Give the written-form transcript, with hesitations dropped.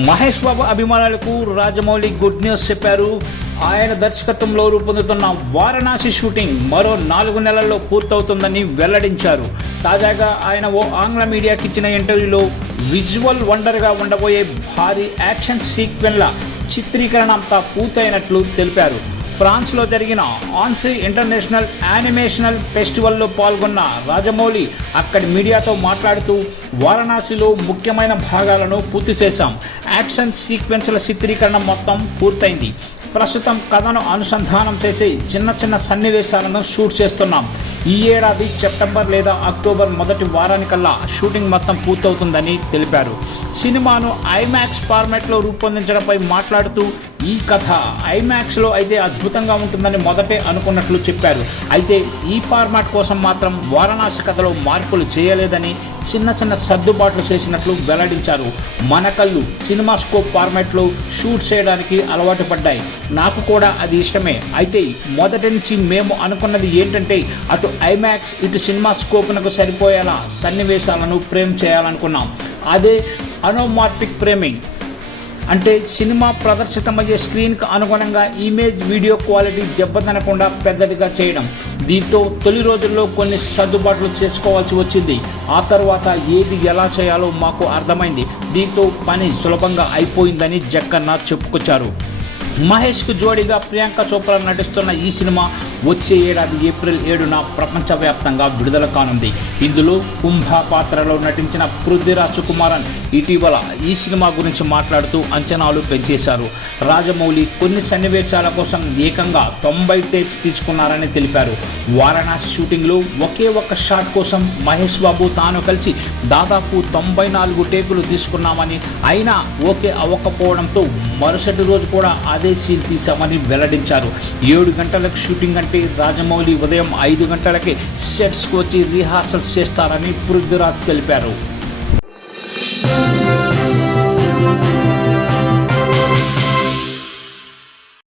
మహేష్ బాబు అభిమానులకు Rajamouli good news చెప్పారు. ఆయన దర్శకత్వంలో రూపొందుతున్న వారణాసి షూటింగ్ మరో 4 నెలల్లో పూర్తవుతుందని వెల్లడించారు. తాజాగా ఆయన ఓ ఆంగ్ల మీడియాకి ఇచ్చిన ఇంటర్వ్యూలో విజువల్ వండర్గా ఉండబోయే భారీ యాక్షన్ సీక్వెన్ల చిత్రీకరణ అంతా పూర్తయినట్లు తెలిపారు. ఫ్రాన్స్లో జరిగిన ఆన్సీ ఇంటర్నేషనల్ యానిమేషనల్ ఫెస్టివల్లో పాల్గొన్న రాజమౌళి అక్కడి మీడియాతో మాట్లాడుతూ, వారణాసిలో ముఖ్యమైన భాగాలను పూర్తి చేశాం. యాక్షన్ సీక్వెన్స్ల చిత్రీకరణ మొత్తం పూర్తయింది. ప్రస్తుతం కథను అనుసంధానం చేసి చిన్న సన్నివేశాలను షూట్ చేస్తున్నాం. ఈ ఏడాది సెప్టెంబర్ లేదా అక్టోబర్ మొదటి వారానికల్లా షూటింగ్ మొత్తం పూర్తవుతుందని తెలిపారు. సినిమాను ఐమాక్స్ ఫార్మాట్లో రూపొందించడంపై మాట్లాడుతూ, ఈ కథ ఐమాక్స్లో అయితే అద్భుతంగా ఉంటుందని మొదటే అనుకున్నట్లు చెప్పారు. అయితే ఈ ఫార్మాట్ కోసం మాత్రం వారణాసి కథలో మార్పులు చేయలేదని, చిన్న సర్దుబాట్లు చేసినట్లు వెల్లడించారు. మన కళ్ళు సినిమా స్కోప్ ఫార్మాట్లో షూట్ చేయడానికి అలవాటు పడ్డాయి. నాకు కూడా అది ఇష్టమే. అయితే మొదటి నుంచి మేము అనుకున్నది ఏంటంటే, అటు ఐమాక్స్ ఇటు సినిమా స్కోప్నకు సరిపోయేలా సన్నివేశాలను ఫ్రేమ్ చేయాలనుకున్నాం. అదే అనోమార్ఫిక్ ఫ్రేమింగ్ అంటే సినిమా ప్రదర్శితమయ్యే స్క్రీన్కు అనుగుణంగా ఇమేజ్ వీడియో క్వాలిటీ దెబ్బతినకుండా పెద్దదిగా చేయడం. దీంతో తొలి రోజుల్లో కొన్ని సర్దుబాట్లు చేసుకోవాల్సి వచ్చింది. ఆ తర్వాత ఏది ఎలా చేయాలో మాకు అర్థమైంది. దీంతో పని సులభంగా అయిపోయిందని జక్కన్న చెప్పుకొచ్చారు. మహేష్కు జోడీగా ప్రియాంక చోప్రా నటిస్తున్న ఈ సినిమా వచ్చే ఏడాది ఏప్రిల్ 7న ప్రపంచవ్యాప్తంగా విడుదల కానుంది. ఇందులో కుంభ పాత్రలో నటించిన పృథ్వీరాజ్ సుకుమారన్ ఇటీవల ఈ సినిమా గురించి మాట్లాడుతూ అంచనాలు పెంచేశారు. రాజమౌళి కొన్ని సన్నివేశాల కోసం ఏకంగా 90 టేక్స్ తీసుకున్నారని తెలిపారు. వారణాసి షూటింగ్లో ఒకే ఒక్క షాట్ కోసం మహేష్ బాబు తాను కలిసి దాదాపు 94 టేకులు తీసుకున్నామని, అయినా ఓకే అవ్వకపోవడంతో మరుసటి రోజు కూడా అదే సీన్ తీసామని వెల్లడించారు. 7 గంటలకు షూటింగ్ అంటే రాజమౌళి ఉదయం 5 గంటలకే సెట్స్కి వచ్చి రిహార్సల్స్ చేస్తారని పృథ్వీరాజ్ తెలిపారు.